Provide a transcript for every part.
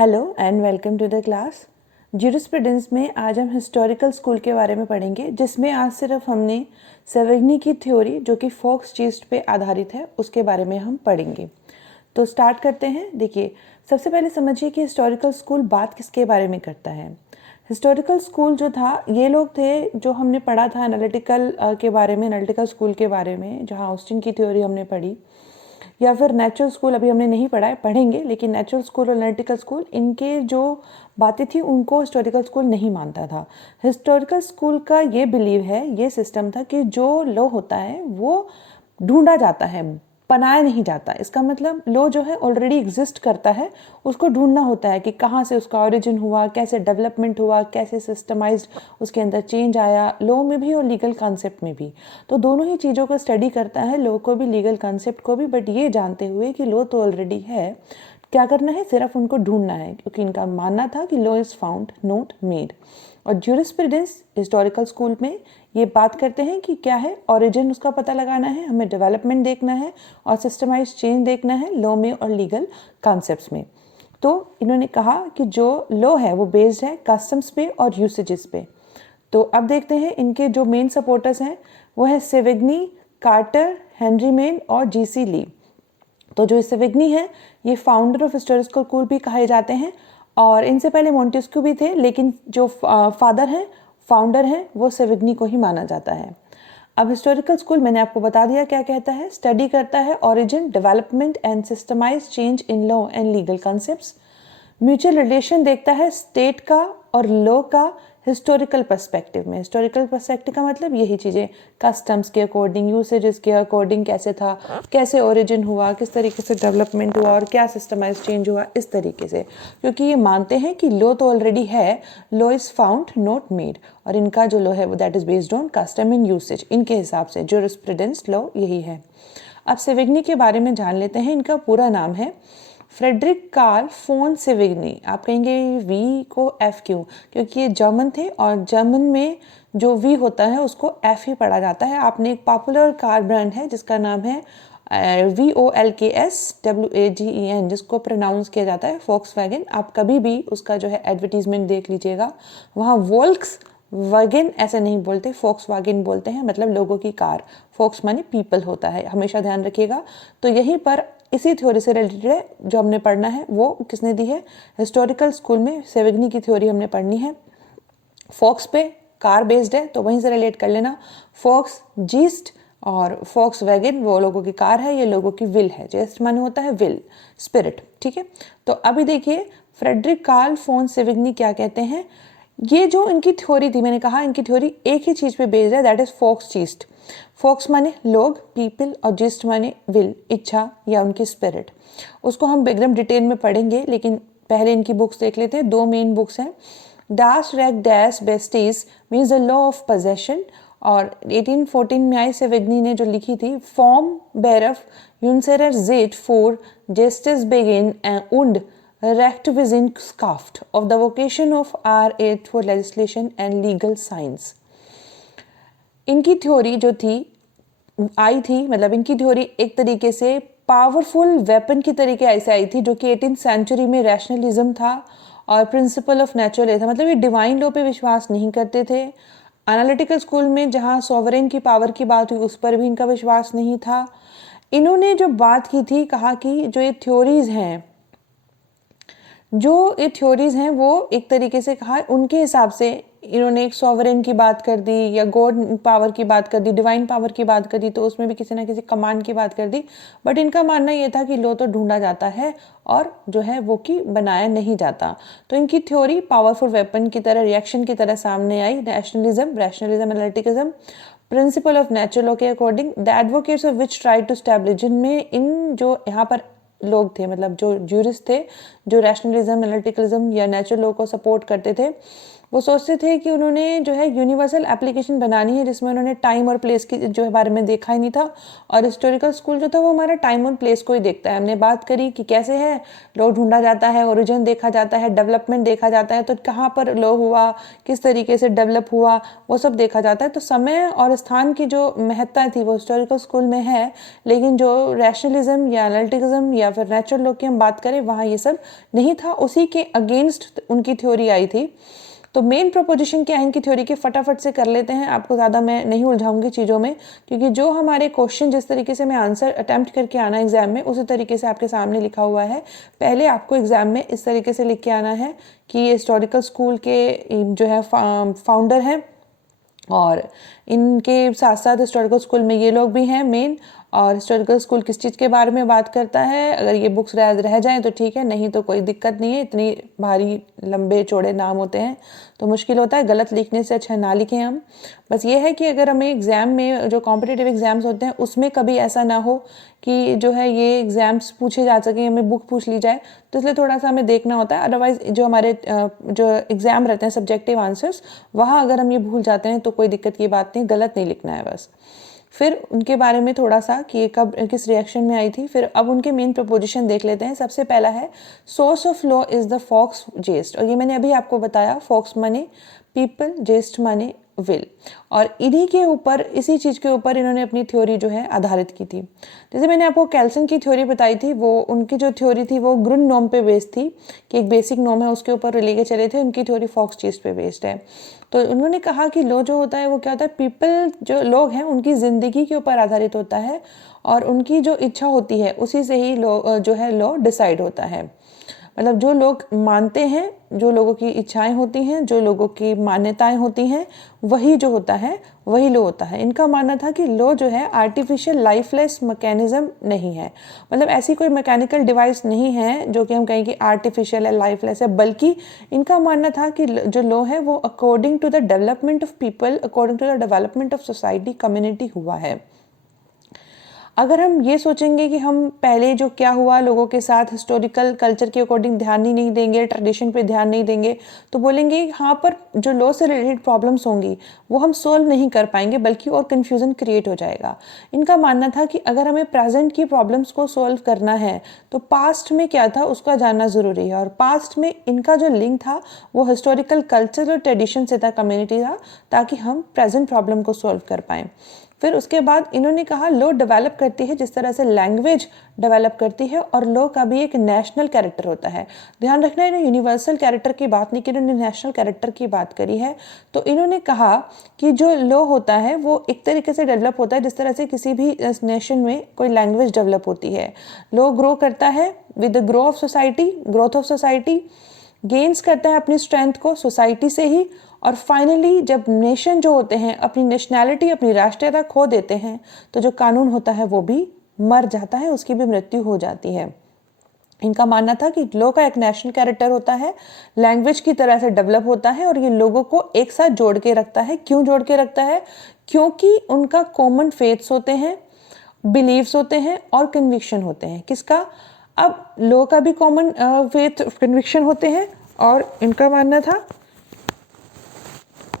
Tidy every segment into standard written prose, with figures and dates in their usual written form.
Hello and welcome to the class. Jurisprudence में आज हम हिस्टोरिकल स्कूल के बारे में पढ़ेंगे, जिसमें आज सिर्फ हमने सेवेग्नी की थ्योरी जो कि फोक्स चीस्ट पे आधारित है उसके बारे में हम पढ़ेंगे। तो स्टार्ट करते हैं। देखिए, सबसे पहले समझिए कि हिस्टोरिकल स्कूल बात किसके बारे में करता है। हिस्टोरिकल स्कूल जो था, ये लोग थे जो हमने पढ़ा था एनालिटिकल के बारे में, एनालिटिकल स्कूल के बारे में, जहाँ ऑस्टिन की थ्योरी हमने पढ़ी, या फिर नेचुरल स्कूल अभी हमने नहीं पढ़ा है, पढ़ेंगे। लेकिन नेचुरल स्कूल और एनालिटिकल स्कूल, इनके जो बातें थी उनको हिस्टोरिकल स्कूल नहीं मानता था। हिस्टोरिकल स्कूल का ये बिलीव है, ये सिस्टम था कि जो लॉ होता है वो ढूंढा जाता है, बनाया नहीं जाता। इसका मतलब लॉ जो है ऑलरेडी एग्जिस्ट करता है, उसको ढूंढना होता है कि कहाँ से उसका ओरिजिन हुआ, कैसे डेवलपमेंट हुआ, कैसे सिस्टमाइज्ड उसके अंदर चेंज आया, लॉ में भी और लीगल कॉन्सेप्ट में भी। तो दोनों ही चीज़ों का स्टडी करता है, लॉ को भी लीगल कॉन्सेप्ट को भी, बट ये जानते हुए कि लॉ तो ऑलरेडी है, क्या करना है, सिर्फ उनको ढूंढना है, क्योंकि इनका मानना था कि law is found not made. और ज्यूरिस्प्रूडेंस हिस्टोरिकल स्कूल में ये बात करते हैं कि क्या है ओरिजिन, उसका पता लगाना है, हमें डेवलपमेंट देखना है और सिस्टमाइज चेंज देखना है लॉ में और लीगल कॉन्सेप्ट्स में। तो इन्होंने कहा कि जो लॉ है वो बेस्ड है कस्टम्स पे और यूसेजेस पे। तो अब देखते हैं इनके जो मेन सपोर्टर्स हैं वो है सेवेग्नी, कार्टर, हेनरी मेन और जीसी ली। तो जो सेवेग्नी है ये फाउंडर ऑफ हिस्टोरिकल स्कूल भी कहे जाते हैं, और इनसे पहले मोंटेस्क्यू भी थे, लेकिन जो फादर हैं, फाउंडर हैं, वो सेवेग्नी को ही माना जाता है। अब हिस्टोरिकल स्कूल मैंने आपको बता दिया क्या कहता है। स्टडी करता है origin, development and systemise change in law and legal concepts. Mutual relation देखता है स्टेट का और लॉ का हिस्टोरिकल पर्सपेक्टिव में। हिस्टोरिकल पर्सपेक्टिव का मतलब यही चीज़ें, कस्टम्स के अकॉर्डिंग, यूसेजेस के अकॉर्डिंग कैसे था, कैसे ओरिजिन हुआ, किस तरीके से डेवलपमेंट हुआ और क्या सिस्टमाइज चेंज हुआ, इस तरीके से। क्योंकि ये मानते हैं कि लॉ तो ऑलरेडी है, law is found not made, और इनका जो लॉ है वो that is based on custom and usage. इनके हिसाब से ज्यूरिस्प्रूडेंस लॉ यही है। अब सेवेग्नी के बारे में जान लेते हैं। इनका पूरा नाम है फ्रेडरिक कार्ल फोन सेवेग्नी। आप कहेंगे वी को एफ क्यों? क्योंकि ये जर्मन थे, और जर्मन में जो वी होता है उसको एफ ही पढ़ा जाता है। आपने एक पॉपुलर कार ब्रांड है जिसका नाम है VOLKSWAGEN, जिसको प्रोनाउंस किया जाता है वॉक्सवैगन। आप कभी भी उसका जो है एडवर्टीजमेंट देख लीजिएगा, वहाँ वोल्क्स वैगन ऐसे नहीं बोलते, फोक्सवैगन बोलते हैं, मतलब लोगों की कार। फोक्स माने पीपल होता है, हमेशा ध्यान रखिएगा। तो यहीं पर इसी थ्योरी से रिलेटेड है जो हमने पढ़ना है। वो किसने दी है? हिस्टोरिकल स्कूल में सेवेग्नी की थ्योरी हमने पढ़नी है। फोक्स पे कार बेस्ड है, तो वहीं से रिलेट कर लेना। फोक्स जीस्ट और फोक्स वैगन वो लोगों की कार है, ये लोगों की विल है। जेस्ट माने होता है विल, स्पिरिट, ठीक है। तो अभी देखिए फ्रेडरिक कार्ल फोन सेवेग्नी क्या कहते हैं। ये जो इनकी थ्योरी थी, मैंने कहा इनकी थ्योरी एक ही चीज पे बेस्ड है, that is volksgeist. Volks माने लोग, पीपल, और जीस्ट माने विल, इच्छा या उनकी स्पिरिट। उसको हम एकदम डिटेल में पढ़ेंगे, लेकिन पहले इनकी बुक्स देख लेते हैं। दो मेन बुक्स हैं, डास रेक डैश बेस्टीज means the law of possession, और 1814 में आई सेवेग्नी ने जो लिखी थी, फॉर्म बेरफ यूनसेरर जेट फोर जेस्टिस बेगिन und Rechtswissenschaft of the vocation of R8 for legislation and legal science। इनकी थ्योरी जो थी आई थी, मतलब इनकी थ्योरी एक तरीके से पावरफुल वेपन की तरीके ऐसे आई थी, जो कि 18th सेंचुरी में रैशनलिज्म था और प्रिंसिपल ऑफ नेचुरल था। मतलब ये डिवाइन लॉ पे विश्वास नहीं करते थे। एनालिटिकल स्कूल में जहाँ सॉवरेन की पावर की बात हुई उस पर भी इनका विश्वास नहीं था। इन्होंने जो बात की थी, कहा कि जो ये थ्योरीज हैं, जो ये थ्योरीज हैं, वो एक तरीके से कहा उनके हिसाब से इन्होंने एक सॉवरेन की बात कर दी, या गॉड पावर की बात कर दी, डिवाइन पावर की बात कर दी, तो उसमें भी किसी ना किसी कमांड की बात कर दी। बट इनका मानना ये था कि लॉ तो ढूंढा जाता है और जो है वो कि बनाया नहीं जाता। तो इनकी थ्योरी पावरफुल वेपन की तरह, रिएक्शन की तरह सामने आई। Rationalism, analyticism, principle of natural law के according, the advocates of which try to establish, जिनमें इन जो यहाँ पर लोग थे, मतलब जो ज्यूरिस्ट थे, जो रैशनलिज्म, एनालिटिकलिज्म या नेचुरल लॉ को सपोर्ट करते थे, वो सोचते थे कि उन्होंने जो है यूनिवर्सल एप्लीकेशन बनानी है जिसमें उन्होंने टाइम और प्लेस की जो है बारे में देखा ही नहीं था। और हिस्टोरिकल स्कूल जो था वो हमारा टाइम और प्लेस को ही देखता है। हमने बात करी कि कैसे है, लोग ढूंढा जाता है, ओरिजिन देखा जाता है, डेवलपमेंट देखा जाता है, तो कहाँ पर लो हुआ, किस तरीके से डेवलप हुआ, वो सब देखा जाता है। तो समय और स्थान की जो महत्ता थी वो हिस्टोरिकल स्कूल में है, लेकिन जो रैशनलिज्म या एनालिटिज्म या फिर नेचुरल लॉ की हम बात करें वहाँ ये सब नहीं था। उसी के अगेंस्ट उनकी थ्योरी आई थी। तो मेन प्रोपोजिशन क्या है इनकी थ्योरी के, फटाफट से कर लेते हैं, आपको ज़्यादा मैं नहीं उलझाऊंगी चीज़ों में, क्योंकि जो हमारे क्वेश्चन जिस तरीके से मैं आंसर अटेम्प्ट करके आना एग्जाम में उसी तरीके से आपके सामने लिखा हुआ है। पहले आपको एग्जाम में इस तरीके से लिख के आना है कि ये हिस्टोरिकल स्कूल के जो है फाउंडर हैं, और इनके साथ साथ हिस्टोरिकल स्कूल में ये लोग भी हैं मेन। और हिस्टोरिकल स्कूल किस चीज़ के बारे में बात करता है, अगर ये बुक्स रह जाएं तो ठीक है, नहीं तो कोई दिक्कत नहीं है। इतनी भारी लंबे चौड़े नाम होते हैं तो मुश्किल होता है, गलत लिखने से अच्छा ना लिखें हम। बस ये है कि अगर हमें एग्ज़ाम में जो कॉम्पिटिटिव एग्ज़ाम्स होते हैं उसमें कभी ऐसा ना हो कि जो है ये एग्ज़ाम्स पूछे जा सकें, हमें बुक पूछ ली जाए, तो इसलिए थोड़ा सा हमें देखना होता है। अदरवाइज़ जो हमारे जो एग्ज़ाम रहते हैं सब्जेक्टिव आंसर्स, वहाँ अगर हम ये भूल जाते हैं तो कोई दिक्कत की बात नहीं, गलत नहीं लिखना है बस। फिर उनके बारे में थोड़ा सा कि कब किस रिएक्शन में आई थी। फिर अब उनके मेन प्रपोजिशन देख लेते हैं। सबसे पहला है source of law is the फॉक्स जेस्ट, और ये मैंने अभी आपको बताया, फॉक्स माने पीपल, जेस्ट माने विल, और इन्हीं के ऊपर, इसी चीज़ के ऊपर इन्होंने अपनी थ्योरी जो है आधारित की थी। जैसे मैंने आपको कैल्सन की थ्योरी बताई थी, वो उनकी जो थ्योरी थी वो ग्रुन नॉर्म पे बेस्ड थी, कि एक बेसिक नॉर्म है उसके ऊपर लेके चले थे। उनकी थ्योरी फॉक्स चीस्ट पे बेस्ड है। तो उन्होंने कहा कि लॉ जो होता है वो क्या होता है, पीपल जो लोग हैं उनकी ज़िंदगी के ऊपर आधारित होता है, और उनकी जो इच्छा होती है उसी से ही लॉ जो है लॉ डिसाइड होता है। मतलब जो लोग मानते हैं, जो लोगों की इच्छाएं होती हैं, जो लोगों की मान्यताएं होती हैं, वही जो होता है वही लॉ होता है। इनका मानना था कि लॉ जो है आर्टिफिशियल लाइफलेस मैकेनिज्म नहीं है, मतलब ऐसी कोई मैकेनिकल डिवाइस नहीं है जो कि हम कहें कि आर्टिफिशियल है, लाइफलेस है, बल्कि इनका मानना था कि जो लॉ है वो according to the development of people, according to the development of society, community हुआ है। अगर हम ये सोचेंगे कि हम पहले जो क्या हुआ लोगों के साथ हिस्टोरिकल कल्चर के अकॉर्डिंग ध्यान ही नहीं देंगे, ट्रेडिशन पे ध्यान नहीं देंगे, तो बोलेंगे हाँ पर जो लॉ से रिलेटेड प्रॉब्लम्स होंगी वो हम सोल्व नहीं कर पाएंगे, बल्कि और कन्फ्यूज़न क्रिएट हो जाएगा। इनका मानना था कि अगर हमें प्रेजेंट की प्रॉब्लम्स को सोल्व करना है तो पास्ट में क्या था उसका जानना ज़रूरी है, और पास्ट में इनका जो लिंक था वो हिस्टोरिकल कल्चर और ट्रेडिशन से था, कम्युनिटी था, ताकि हम प्रेजेंट प्रॉब्लम को सोल्व कर पाएँ। फिर उसके बाद इन्होंने कहा लॉ डेवलप करती है जिस तरह से लैंग्वेज डेवलप करती है, और लॉ का भी एक नेशनल कैरेक्टर होता है। ध्यान रखना, इन्होंने यूनिवर्सल कैरेक्टर की बात नहीं की, इन्होंने नेशनल कैरेक्टर की बात करी है। तो इन्होंने कहा कि जो लॉ होता है वो एक तरीके से डेवलप होता है जिस तरह से किसी भी नेशन में कोई लैंग्वेज डेवलप होती है। लॉ ग्रो करता है with the grow of society, growth of society, gains करता है अपनी स्ट्रेंथ को सोसाइटी से ही, और फाइनली जब नेशन जो होते हैं अपनी नेशनैलिटी, अपनी राष्ट्रीयता खो देते हैं तो जो कानून होता है वो भी मर जाता है, उसकी भी मृत्यु हो जाती है। इनका मानना था कि लॉ का एक नेशनल कैरेक्टर होता है, लैंग्वेज की तरह से डेवलप होता है, और ये लोगों को एक साथ जोड़ के रखता है। क्यों जोड़ के रखता है? क्योंकि उनका कॉमन फेथ्स होते हैं, बिलीव्स होते हैं और कन्विक्शन होते हैं। किसका? अब लॉ का भी कॉमन फेथ कन्विक्शन होते हैं, और इनका मानना था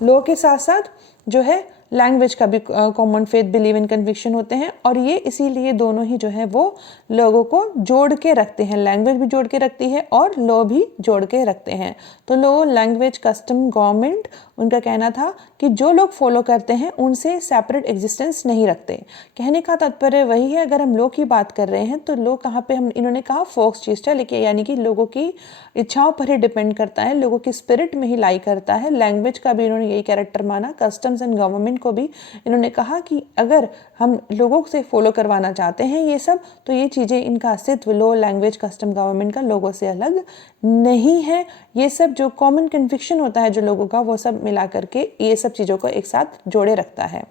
लॉ के साथ साथ जो है लैंग्वेज का भी common faith, believe in conviction होते हैं, और ये इसीलिए दोनों ही जो है वो लोगों को जोड़ के रखते हैं। लैंग्वेज भी जोड़ के रखती है और लॉ भी जोड़ के रखते हैं। तो लॉ, लैंग्वेज, कस्टम, गवर्नमेंट, उनका कहना था कि जो लोग फॉलो करते हैं उनसे सेपरेट एग्जिस्टेंस नहीं रखते। कहने का तात्पर्य वही है, अगर हम लॉ की बात कर रहे हैं तो लॉ कहाँ पे, हम इन्होंने कहा फोक्स चीस्ट है, लेकिन यानी कि लोगों की इच्छाओं पर ही डिपेंड करता है, लोगों की स्पिरिट में ही लाई करता है। लैंग्वेज का भी इन्होंने यही कैरेक्टर माना, कस्टम्स एंड गवर्नमेंट को भी इन्होंने कहा कि अगर हम लोगों से फॉलो करवाना चाहते हैं ये सब, तो ये चीज़ें, इनका अस्तित्व लॉ, लैंग्वेज, कस्टम, गवर्नमेंट का लोगों से अलग नहीं है। ये सब जो कॉमन कन्विक्शन होता है जो लोगों का, वो सब मिला करके ये सब चीज़ों को एक साथ जोड़े रखता है।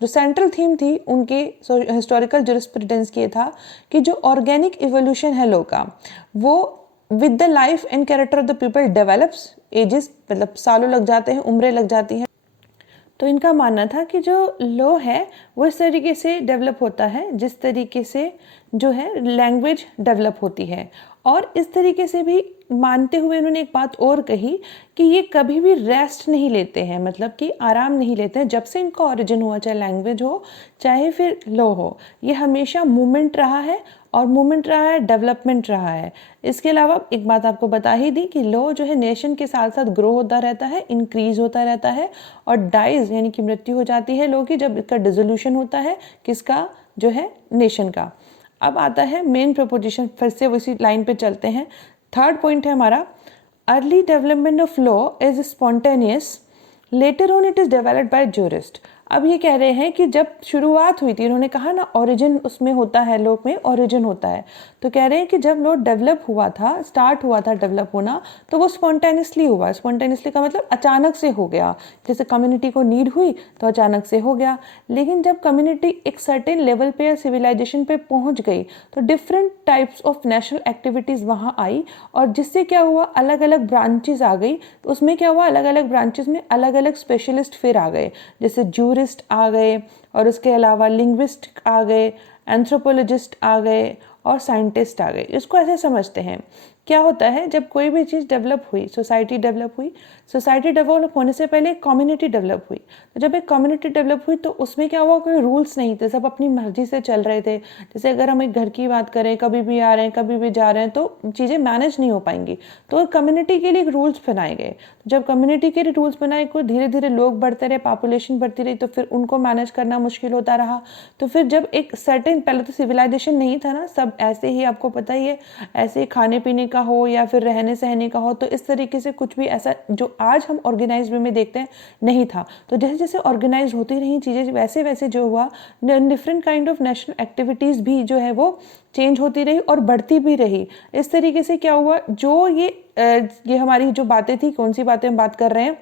जो सेंट्रल थीम थी उनके हिस्टोरिकल ज्यूरिस्प्रूडेंस की था कि जो ऑर्गेनिक इवोल्यूशन है लॉ का, वो with the life and character of the people develops, ages मतलब सालों लग जाते हैं, उम्रें लग जाती हैं। तो इनका मानना था कि जो लॉ है वो इस तरीके से डेवलप होता है जिस तरीके से जो है लैंग्वेज डेवलप होती है। और इस तरीके से भी मानते हुए उन्होंने एक बात और कही कि ये कभी भी रेस्ट नहीं लेते हैं, मतलब कि आराम नहीं लेते हैं। जब से इनका ओरिजिन हुआ, चाहे लैंग्वेज हो चाहे फिर लॉ हो, ये हमेशा मूवमेंट रहा है, और मूवमेंट रहा है, डेवलपमेंट रहा है। इसके अलावा एक बात आपको बता ही दी कि लॉ जो है नेशन के साथ साथ ग्रो होता रहता है, इंक्रीज होता रहता है, और डाइज यानी कि मृत्यु हो जाती है लॉ की जब इसका डिसोल्यूशन होता है, किसका, जो है नेशन का। अब आता है मेन प्रपोजिशन, फिर से उसी लाइन पे चलते हैं। थर्ड पॉइंट है हमारा, early development of law is spontaneous, later on it is developed by jurist. अब ये कह रहे हैं कि जब शुरुआत हुई थी, उन्होंने कहा ना ओरिजिन उसमें होता है, लॉ में ओरिजिन होता है, तो कह रहे हैं कि जब लॉ डेवलप हुआ था, स्टार्ट हुआ था डेवलप होना, तो वो स्पॉन्टेनियसली हुआ। स्पॉन्टेनियसली का मतलब अचानक से हो गया, जैसे कम्युनिटी को नीड हुई तो अचानक से हो गया। लेकिन जब कम्युनिटी एक सर्टेन लेवल पे या सिविलाइजेशन पे पहुंच गई तो different types of national activities वहाँ आई, और जिससे क्या हुआ, अलग अलग ब्रांचेज आ गई। तो उसमें क्या हुआ, अलग अलग ब्रांचेज में अलग अलग स्पेशलिस्ट फिर आ गए, जैसे जूरिस्ट आ गए, और उसके अलावा लिंग्विस्ट आ गए, एंथ्रोपोलॉजिस्ट आ गए, और साइंटिस्ट आ गए। इसको ऐसे समझते हैं, क्या होता है जब कोई भी चीज़ डेवलप हुई, सोसाइटी डेवलप हुई, सोसाइटी डेवलप होने से पहले एक कम्युनिटी डेवलप हुई। तो जब एक कम्युनिटी डेवलप हुई तो उसमें क्या हुआ, कोई रूल्स नहीं थे, सब अपनी मर्जी से चल रहे थे। जैसे अगर हम एक घर की बात करें, कभी भी आ रहे हैं कभी भी जा रहे हैं, तो चीज़ें मैनेज नहीं हो पाएंगी। तो कम्युनिटी के लिए रूल्स बनाए गए। जब कम्युनिटी के लिए रूल्स बनाए गए, धीरे धीरे लोग बढ़ते रहे, पॉपुलेशन बढ़ती रही, तो फिर उनको मैनेज करना मुश्किल होता रहा। तो फिर जब एक सर्टेन, पहले तो सिविलाइजेशन नहीं था ना, सब ऐसे ही, आपको पता ही है, ऐसे ही खाने पीने का हो या फिर रहने सहने का हो, तो इस तरीके से कुछ भी ऐसा जो आज हम ऑर्गेनाइज वे में देखते हैं नहीं था। तो जैसे जैसे ऑर्गेनाइज होती रही चीज़ें, वैसे वैसे जो हुआ, different kind of national activities भी जो है वो चेंज होती रही और बढ़ती भी रही। इस तरीके से क्या हुआ, जो ये हमारी जो बातें थी, कौन सी बातें हम बात कर रहे हैं,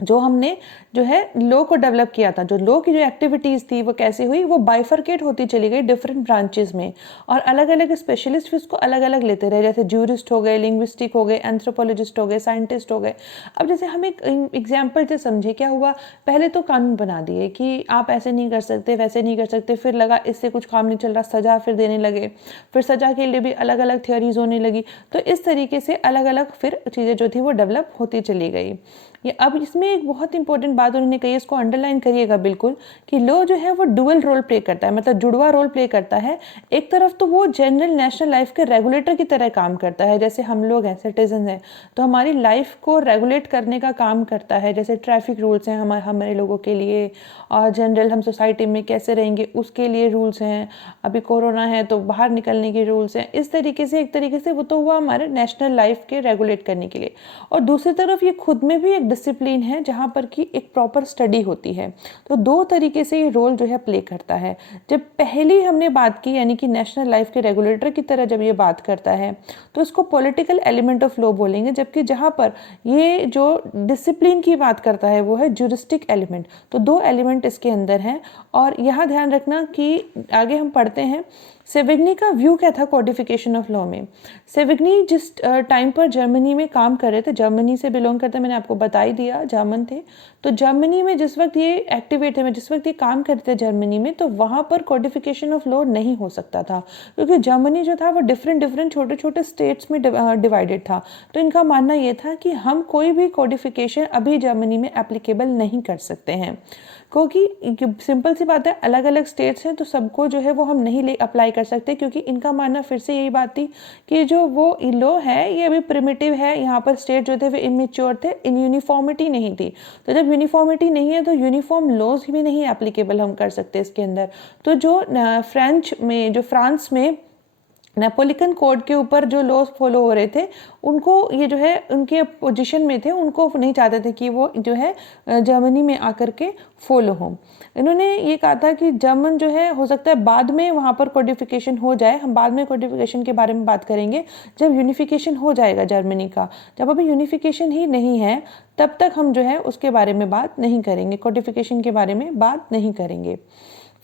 जो हमने जो है लॉ को डेवलप किया था, जो लॉ की जो एक्टिविटीज़ थी वो कैसे हुई, वो बाइफरकेट होती चली गई डिफरेंट ब्रांचेस में, और अलग अलग स्पेशलिस्ट उसको अलग अलग लेते रहे, जैसे ज्यूरिस्ट हो गए, लिंग्विस्टिक हो गए, एंथ्रोपोलॉजिस्ट हो गए, साइंटिस्ट हो गए। अब जैसे हम एक एग्जाम्पल से समझे, क्या हुआ, पहले तो कानून बना दिए कि आप ऐसे नहीं कर सकते, वैसे नहीं कर सकते, फिर लगा इससे कुछ काम नहीं चल रहा, सज़ा फिर देने लगे, फिर सज़ा के लिए भी अलग अलग थियोरीज होने लगी। तो इस तरीके से अलग अलग फिर चीज़ें जो थी वो डेवलप होती चली गई। ये अब इसमें एक बहुत इंपॉर्टेंट बात उन्होंने कही, इसको अंडरलाइन करिएगा बिल्कुल, कि लॉ जो है वो डुअल रोल प्ले करता है, मतलब जुड़वा रोल प्ले करता है। एक तरफ तो वो जनरल नेशनल लाइफ के रेगुलेटर की तरह काम करता है, जैसे हम लोग हैं, सिटीजन हैं, तो हमारी लाइफ को रेगुलेट करने का काम करता है, जैसे ट्रैफिक रूल्स हैं हमारे लोगों के लिए, और जनरल हम सोसाइटी में कैसे रहेंगे उसके लिए रूल्स हैं, अभी कोरोना है तो बाहर निकलने के रूल्स हैं। इस तरीके से एक तरीके से वो तो हुआ हमारे नेशनल लाइफ के रेगुलेट करने के लिए, और दूसरी तरफ ये खुद में भी एक डिसिप्लिन है जहाँ पर कि एक प्रॉपर स्टडी होती है। तो दो तरीके से ये रोल जो है प्ले करता है। जब पहली हमने बात की, यानी कि नेशनल लाइफ के रेगुलेटर की तरह जब ये बात करता है, तो इसको पॉलिटिकल एलिमेंट ऑफ लॉ बोलेंगे, जबकि जहाँ पर ये जो डिसिप्लिन की बात करता है वो है ज्यूरिस्टिक एलिमेंट। तो दो एलिमेंट इसके अंदर हैं। और यहाँ ध्यान रखना कि आगे हम पढ़ते हैं, सेविग्नी का व्यू क्या था कोडिफिकेशन ऑफ लॉ में। सेविग्नी जिस टाइम पर जर्मनी में काम कर रहे थे, जर्मनी से बिलोंग करते, मैंने आपको बता ही दिया, जर्मन थे, तो जर्मनी में जिस वक्त ये एक्टिवेट थे, जिस वक्त ये काम करते थे जर्मनी में, तो वहाँ पर कोडिफिकेशन ऑफ लॉ नहीं हो सकता था, क्योंकि जर्मनी जो था वो डिफरेंट छोटे छोटे स्टेट्स में डिवाइडेड था। तो इनका मानना ये था कि हम कोई भी कोडिफिकेशन अभी जर्मनी में एप्लीकेबल नहीं कर सकते हैं, क्योंकि सिंपल सी बात है, अलग अलग स्टेट्स हैं, तो सबको जो है वो हम नहीं ले अप्लाई कर सकते, क्योंकि इनका मानना फिर से यही बात थी कि जो वो लॉ है ये अभी प्रिमिटिव है, यहाँ पर स्टेट जो थे वो इमेच्योर थे, इन यूनिफॉर्मिटी नहीं थी। तो जब यूनिफॉर्मिटी नहीं है तो यूनिफॉर्म लॉज भी नहीं एप्लीकेबल हम कर सकते इसके अंदर। तो जो फ्रांस में नेपोलियन कोड के ऊपर जो लॉज फॉलो हो रहे थे, उनको ये जो है उनके पोजीशन में थे, उनको नहीं चाहते थे कि वो जो है जर्मनी में आकर के फॉलो हो। इन्होंने ये कहा था कि जर्मन जो है, हो सकता है बाद में वहाँ पर कोडिफिकेशन हो जाए, हम बाद में कोडिफिकेशन के बारे में बात करेंगे जब यूनिफिकेशन हो जाएगा जर्मनी का। जब अभी यूनिफिकेशन ही नहीं है तब तक हम जो है उसके बारे में बात नहीं करेंगे, कोडिफिकेशन के बारे में बात नहीं करेंगे।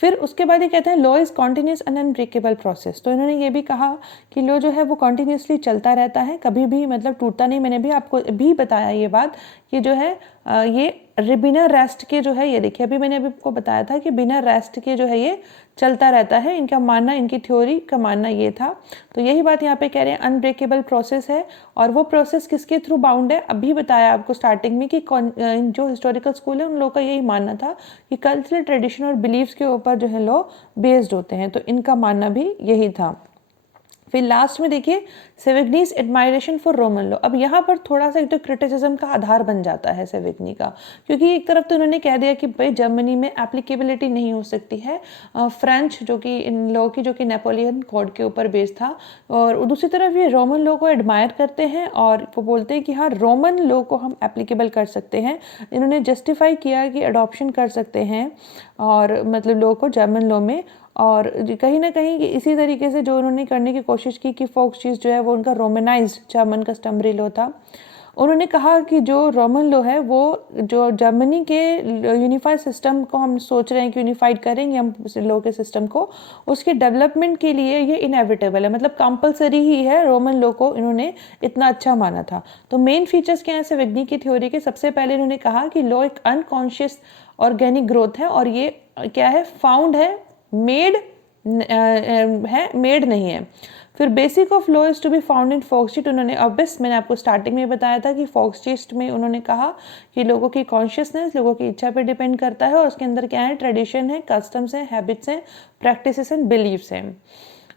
फिर उसके बाद ये कहते हैं law is continuous and unbreakable process. तो इन्होंने ये भी कहा कि लॉ जो है वो कॉन्टिन्यूसली चलता रहता है, कभी भी मतलब टूटता नहीं। मैंने भी आपको भी बताया ये बात कि जो है ये बिना रेस्ट के जो है, ये देखिए अभी मैंने आपको बताया था कि बिना रेस्ट के जो है ये चलता रहता है। इनका मानना, इनकी थ्योरी का मानना ये था। तो यही बात यहाँ पे कह रहे हैं, अनब्रेकेबल प्रोसेस है। और वो प्रोसेस किसके थ्रू बाउंड है, अभी बताया आपको स्टार्टिंग में कि जो हिस्टोरिकल स्कूल है उन लोगों का यही मानना था कि कल्चरल ट्रेडिशन और बिलीव्स के ऊपर जो है लॉ बेस्ड होते हैं। तो इनका मानना भी यही था। फिर लास्ट में देखिए सेवेग्नीज एडमायरेशन फॉर रोमन लॉ। अब यहाँ पर थोड़ा सा एक तो क्रिटिसिज्म का आधार बन जाता है सेवेग्नी का, क्योंकि एक तरफ तो उन्होंने कह दिया कि भाई जर्मनी में एप्लीकेबिलिटी नहीं हो सकती है फ्रेंच जो कि इन लॉ की, जो कि नेपोलियन कोड के ऊपर बेस्ड था, और दूसरी तरफ ये रोमन लॉ को एडमायर करते हैं और वो बोलते हैं कि हाँ रोमन लॉ को हम एप्लीकेबल कर सकते हैं। इन्होंने जस्टिफाई किया कि अडॉप्शन कर सकते हैं और मतलब लॉ को जर्मन लॉ में। और कहीं ना कहीं इसी तरीके से जो उन्होंने करने की कोशिश की कि फोक्सचीज जो है वो उनका रोमनाइज्ड जर्मन कस्टमरी लॉ था। उन्होंने कहा कि जो रोमन लॉ है वो जो जर्मनी के यूनिफाइड सिस्टम को हम सोच रहे हैं कि यूनिफाइड करेंगे हम लॉ के सिस्टम को, उसके डेवलपमेंट के लिए ये इनएविटेबल है, मतलब कंपलसरी ही है। रोमन लॉ को इन्होंने इतना अच्छा माना था। तो मेन फीचर्स क्या है सेवेग्नी की थ्योरी के, सबसे पहले इन्होंने कहा कि लॉ एक अनकॉन्शियस ऑर्गेनिक ग्रोथ है और ये क्या है, फाउंड है, मेड है, मेड नहीं है। फिर basic of law is to be found in फोक्सचीट। उन्होंने ऑब्वियस, मैंने आपको स्टार्टिंग में बताया था कि फोक्सचीट में उन्होंने कहा कि लोगों की कॉन्शियसनेस लोगों की इच्छा पे डिपेंड करता है और उसके अंदर क्या है, ट्रेडिशन है, कस्टम्स हैं, हैबिट्स हैं, प्रैक्टिसेस एंड बिलीव्स हैं।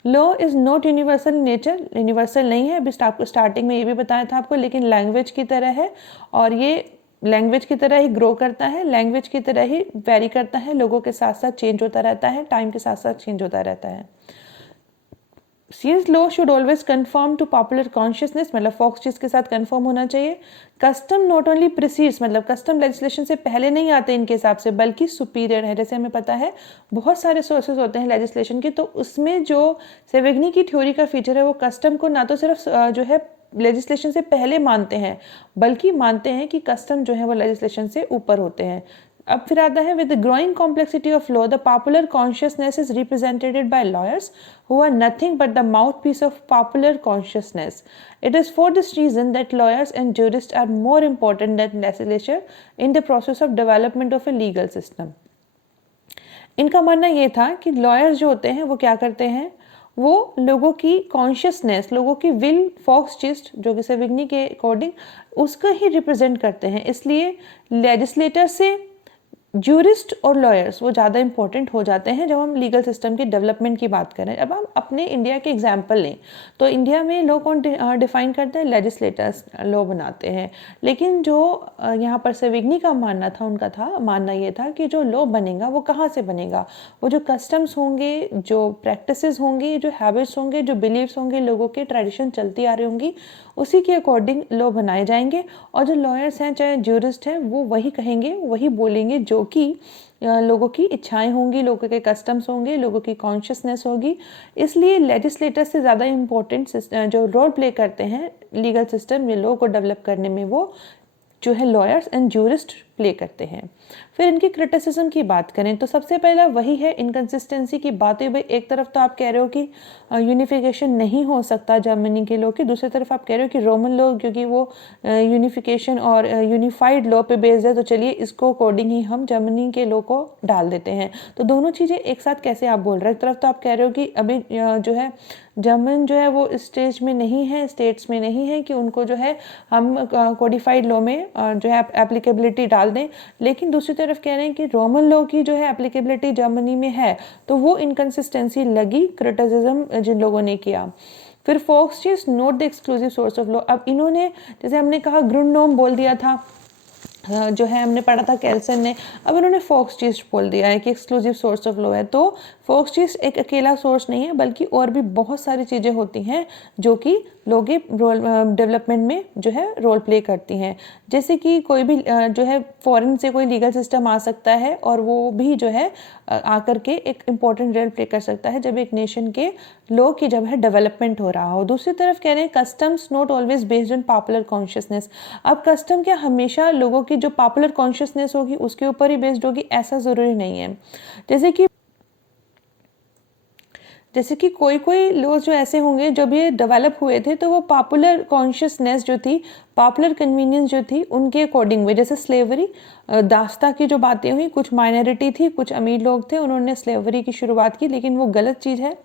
Law is not universal nature, universal नहीं है, अभी आपको स्टार्टिंग में ये भी बताया था आपको, लेकिन लैंग्वेज की तरह है और ये लैंग्वेज की तरह ही ग्रो करता है, लैंग्वेज की तरह ही वेरी करता है, लोगों के साथ साथ चेंज होता रहता है, टाइम के साथ साथ चेंज होता रहता है। Since law should always conform to popular consciousness, मतलब फोक्सचीज के साथ कंफर्म होना चाहिए। कस्टम नॉट ओनली प्रिसीड्स, मतलब कस्टम लेजिस्लेशन से पहले नहीं आते इनके हिसाब से, बल्कि सुपीरियर है। जैसे हमें पता है बहुत सारे सोर्सेज होते हैं लेजिस्लेशन के, तो उसमें जो सेवेग्नी की थ्योरी का फीचर है वो कस्टम को ना तो सिर्फ जो है लेजिस्लेशन से पहले मानते हैं, बल्कि मानते हैं कि कस्टम जो है वो लेजिस्लेशन से ऊपर होते हैं। अब फिर आता है with the growing complexity of law the popular consciousness is represented by lawyers who are nothing but the mouthpiece of popular consciousness. It is for this reason that lawyers and jurists are more important than legislature in the process of development of a legal system. इनका मानना ये था कि lawyers जो होते हैं वो क्या करते हैं, वो लोगों की कॉन्शियसनेस, लोगों की विल, फोक्सचीज जो कि सेवेग्नी के अकॉर्डिंग उसका ही रिप्रेजेंट करते हैं। इसलिए लेजिस्लेटर से जूरिस्ट और लॉयर्स वो ज़्यादा इंपॉर्टेंट हो जाते हैं जब हम लीगल सिस्टम की डेवलपमेंट की बात करें। अब हम अपने इंडिया के एग्जाम्पल लें तो इंडिया में लॉ कौन डिफाइन करते हैं, लेजिस्लेटर्स लॉ बनाते हैं। लेकिन जो यहाँ पर सेवेग्नी का मानना था, उनका था मानना ये था कि जो लॉ बनेगा वो कहाँ से बनेगा, वो जो कस्टम्स होंगे, जो प्रैक्टिसेस होंगी, जो हैबिट्स होंगे, जो बिलीव्स होंगे, लोगों के ट्रेडिशन चलती आ रही होंगी, उसी के अकॉर्डिंग लॉ बनाए जाएंगे। और जो लॉयर्स हैं चाहे जूरिस्ट हैं वो वही कहेंगे, वही बोलेंगे जो कि लोगों की इच्छाएं होंगी, लोगों के कस्टम्स होंगे, लोगों की कॉन्शियसनेस होगी। इसलिए लेजिस्लेटर से ज़्यादा इम्पोर्टेंट जो रोल प्ले करते हैं लीगल सिस्टम या लॉ को डेवलप करने में वो जो है लॉयर्स एंड जूरिस्ट प्ले करते हैं। फिर इनकी क्रिटिसिज्म की बात करें तो सबसे पहला वही है इनकन्सिस्टेंसी की बात है। भाई एक तरफ तो आप कह रहे हो कि यूनिफिकेशन नहीं हो सकता जर्मनी के लॉ की, दूसरी तरफ आप कह रहे हो कि रोमन लॉ क्योंकि वो यूनिफिकेशन और यूनिफाइड लॉ पे बेस्ड है, तो चलिए इसको अकॉर्डिंग ही हम जर्मनी के लॉ को डाल देते हैं। तो दोनों चीज़ें एक साथ कैसे आप बोल रहे हो, एक तरफ तो आप कह रहे हो कि अभी जो है जर्मन जो है वो स्टेज में नहीं है, स्टेट्स में नहीं है कि उनको जो है हम कोडिफाइड लॉ में जो है एप्लीकेबिलिटी डाल दें, लेकिन दूसरी तरफ कह रहे हैं कि रोमन लॉ की जो है एप्लीकेबिलिटी जर्मनी में है। तो वो इनकन्सिस्टेंसी लगी, क्रिटिसिज्म जिन लोगों ने किया। फिर फोक्सचीज not the exclusive source of law. अब इन्होंने जैसे हमने कहा ग्रुंडोम बोल दिया था, जो है हमने पढ़ा था कैल्सन ने, अब इन्होंने फोक्सचीज बोल दिया है कि एक्सक्लूसिव सोर्स ऑफ लॉ है। तो फोक्सचीज एक अकेला सोर्स नहीं है, बल्कि और भी बहुत सारी चीज़ें होती हैं जो कि लॉ के डेवलपमेंट में जो है रोल प्ले करती हैं। जैसे कि कोई भी जो है फॉरेन से कोई लीगल सिस्टम आ सकता है और वो भी जो है आकर के एक इम्पॉर्टेंट रोल प्ले कर सकता है जब एक नेशन के लॉ की जब है डेवलपमेंट हो रहा हो। दूसरी तरफ कह रहे हैं customs not always based on popular consciousness. अब कस्टम क्या हमेशा लोगों की जो पॉपुलर कॉन्शियसनेस होगी उसके ऊपर ही बेस्ड होगी, ऐसा ज़रूरी नहीं है। जैसे कि कोई कोई लोग जो ऐसे होंगे जब ये डेवलप हुए थे तो वो पॉपुलर कॉन्शियसनेस जो थी, पॉपुलर कन्वीनियंस जो थी उनके अकॉर्डिंग हुए। जैसे स्लेवरी, दास्ता की जो बातें हुई, कुछ माइनॉरिटी थी, कुछ अमीर लोग थे, उन्होंने स्लेवरी की शुरुआत की, लेकिन वो गलत चीज़ है।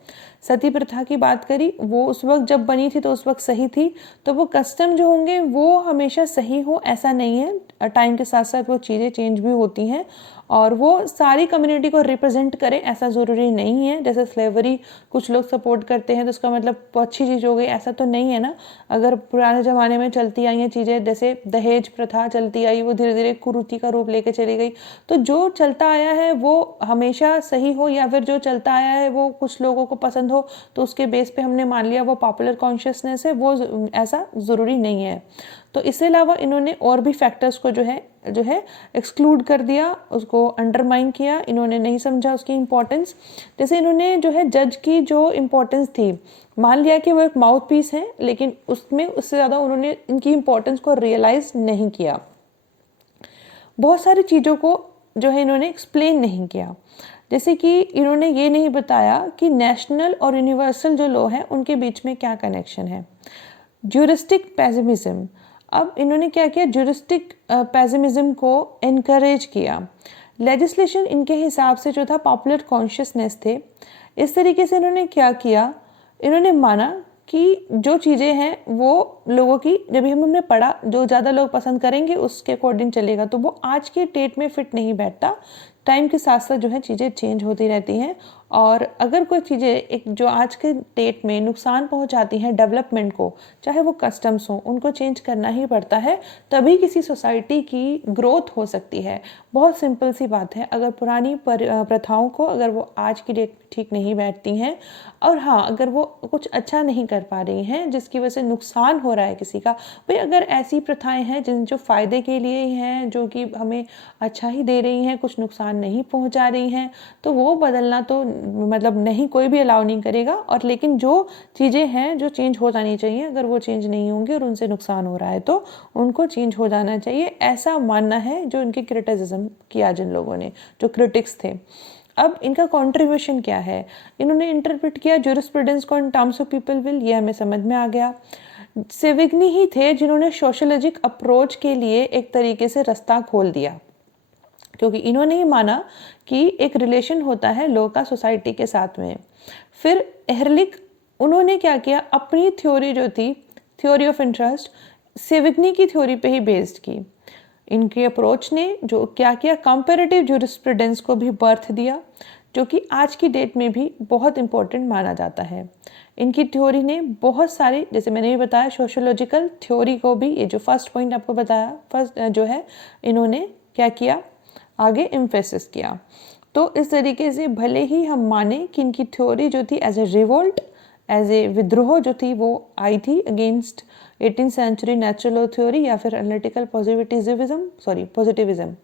सती प्रथा की बात करी, वो उस वक्त जब बनी थी तो उस वक्त सही थी। तो वो कस्टम जो होंगे वो हमेशा सही हो ऐसा नहीं है, टाइम के साथ साथ वो चीज़ें चेंज भी होती हैं और वो सारी कम्युनिटी को रिप्रेजेंट करें ऐसा ज़रूरी नहीं है। जैसे स्लेवरी कुछ लोग सपोर्ट करते हैं तो उसका मतलब वो अच्छी चीज़ हो गई, ऐसा तो नहीं है ना। अगर पुराने ज़माने में चलती आई हैं चीज़ें, जैसे दहेज प्रथा चलती आई, वो धीरे धीरे कुरीति का रूप लेके चली गई। तो जो चलता आया है वो हमेशा सही हो, या फिर जो चलता आया है वो कुछ लोगों को पसंद हो तो उसके बेस पे हमने मान लिया वो पॉपुलर कॉन्शियसनेस है, वो ऐसा ज़रूरी नहीं है। तो इसके अलावा इन्होंने और भी फैक्टर्स को जो है एक्सक्लूड कर दिया, उसको अंडरमाइन किया, इन्होंने नहीं समझा उसकी इम्पोर्टेंस। जैसे इन्होंने जो है जज की जो इम्पोर्टेंस थी, मान लिया कि वो एक माउथ पीस है, लेकिन उसमें उससे ज़्यादा उन्होंने इनकी इम्पोर्टेंस को रियलाइज़ नहीं किया। बहुत सारी चीज़ों को जो है इन्होंने एक्सप्लेन नहीं किया। जैसे कि इन्होंने ये नहीं बताया कि नेशनल और यूनिवर्सल जो लॉ है उनके बीच में क्या कनेक्शन है। ज्यूरिस्टिक पेसिमिज्म, अब इन्होंने क्या किया, ज्यूरिस्टिक पेसिमिज्म को इनकरेज किया। लेजिस्लेशन इनके हिसाब से जो था पॉपुलर कॉन्शियसनेस थे। इस तरीके से इन्होंने क्या किया, इन्होंने माना कि जो चीज़ें हैं वो लोगों की, जब हमने पढ़ा जो ज़्यादा लोग पसंद करेंगे उसके अकॉर्डिंग चलेगा, तो वो आज के डेट में फिट नहीं बैठता। टाइम के साथ साथ जो है चीज़ें चेंज होती रहती हैं, और अगर कोई चीज़ें एक जो आज के डेट में नुकसान पहुंचाती हैं डेवलपमेंट को, चाहे वो कस्टम्स हो, उनको चेंज करना ही पड़ता है, तभी किसी सोसाइटी की ग्रोथ हो सकती है। बहुत सिंपल सी बात है। अगर पुरानी प्रथाओं को अगर वो आज की डेट में ठीक नहीं बैठती हैं, और हाँ अगर वो कुछ अच्छा नहीं कर पा रही हैं जिसकी वजह से नुकसान हो रहा है किसी का, भाई अगर ऐसी प्रथाएं हैं जिन जो फ़ायदे के लिए ही हैं, जो कि हमें अच्छा ही दे रही हैं, कुछ नुकसान नहीं पहुंचा रही हैं, तो वो बदलना तो मतलब नहीं, कोई भी अलाउ नहीं करेगा। और लेकिन जो चीज़ें हैं जो चेंज हो जानी चाहिए, अगर वो चेंज नहीं होंगी और उनसे नुकसान हो रहा है तो उनको चेंज हो जाना चाहिए, ऐसा मानना है जो इनकी क्रिटिसिज्म किया जिन लोगों ने, जो क्रिटिक्स थे। अब इनका कंट्रीब्यूशन क्या है, इन्होंने इंटरप्रेट किया ज्यूरिस्प्रूडेंस को in terms of people will, ये हमें समझ में आ गया। सेविग्नी ही थे जिन्होंने सोशोलॉजिक अप्रोच के लिए एक तरीके से रास्ता खोल दिया, क्योंकि इन्होंने ही माना कि एक रिलेशन होता है लोग का सोसाइटी के साथ में। फिर एहरलिक, उन्होंने क्या किया, अपनी थ्योरी जो थी, थ्योरी ऑफ इंटरेस्ट, सेविग्नी की थ्योरी पे ही बेस्ड की। इनके अप्रोच ने जो क्या किया, कंपैरेटिव ज्यूरिस्प्रूडेंस को भी बर्थ दिया, जो कि आज की डेट में भी बहुत इंपॉर्टेंट माना जाता है। इनकी थ्योरी ने बहुत सारी, जैसे मैंने भी बताया, सोशोलॉजिकल थ्योरी को भी, ये जो फर्स्ट पॉइंट आपको बताया, फर्स्ट जो है, इन्होंने क्या किया, आगे एम्फेसिस किया। तो इस तरीके से भले ही हम माने कि इनकी थ्योरी जो थी as a revolt, as a विद्रोह जो थी वो आई थी against 18th century natural law theory या फिर एनालिटिकल पॉजिटिविज्म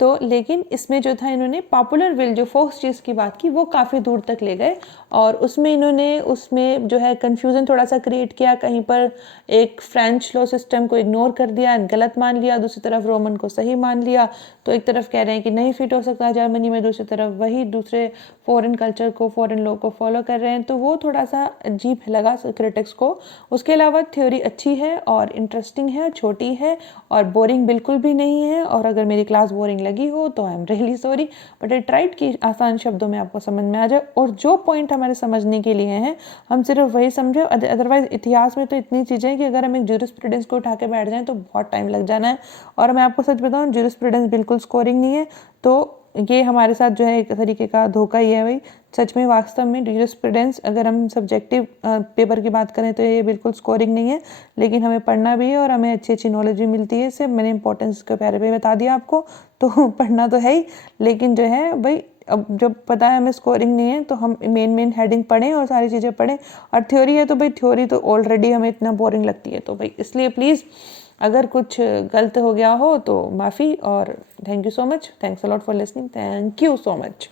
तो लेकिन इसमें जो था इन्होंने पॉपुलर विल, जो फोर्स चीज़ की बात की, वो काफ़ी दूर तक ले गए, और उसमें इन्होंने उसमें जो है कन्फ्यूज़न थोड़ा सा क्रिएट किया। कहीं पर एक फ्रेंच लॉ सिस्टम को इग्नोर कर दिया, गलत मान लिया, दूसरी तरफ रोमन को सही मान लिया। तो एक तरफ कह रहे हैं कि नहीं फिट हो सकता जर्मनी में, दूसरी तरफ वही दूसरे फॉरेन कल्चर को, फॉरेन लॉ को फॉलो कर रहे हैं। तो वो थोड़ा सा अजीब लगा क्रिटिक्स को। उसके अलावा थ्योरी अच्छी है और इंटरेस्टिंग है, छोटी है और बोरिंग बिल्कुल भी नहीं है। और अगर मेरी क्लास बोरिंग लगी हो तो I am really sorry, but I tried कि आसान शब्दों में आपको समझ में आ जाए, और जो पॉइंट हमारे समझने के लिए हैं हम सिर्फ वही समझे। अदरवाइज इतिहास में तो इतनी चीज़ें हैं कि अगर हम एक ज्यूरिस्प्रूडेंस को उठा के बैठ जाएं तो बहुत टाइम लग जाना है। और मैं आपको सच बताऊं, ज्यूरिस्प्रूडेंस बिल्कुल स्कोरिंग नहीं है, तो ये हमारे साथ जो है एक तरीके का धोखा ही है भाई। सच में वास्तव में ज्यूरिस्प्रूडेंस, अगर हम सब्जेक्टिव पेपर की बात करें तो ये बिल्कुल स्कोरिंग नहीं है, लेकिन हमें पढ़ना भी है और हमें अच्छी अच्छी नॉलेज भी मिलती है इससे। मैंने इंपॉर्टेंस के प्यारे पे बता दिया आपको, तो पढ़ना तो है ही, लेकिन जो है भाई अब जब पता है हमें स्कोरिंग नहीं है तो हम मेन हेडिंग पढ़ें और सारी चीज़ें पढ़ें। और थ्योरी है तो भाई थ्योरी तो ऑलरेडी हमें इतना बोरिंग लगती है, तो भाई इसलिए प्लीज़ अगर कुछ गलत हो गया हो तो माफ़ी, और thank you so much, thanks a lot for listening, thank you so much.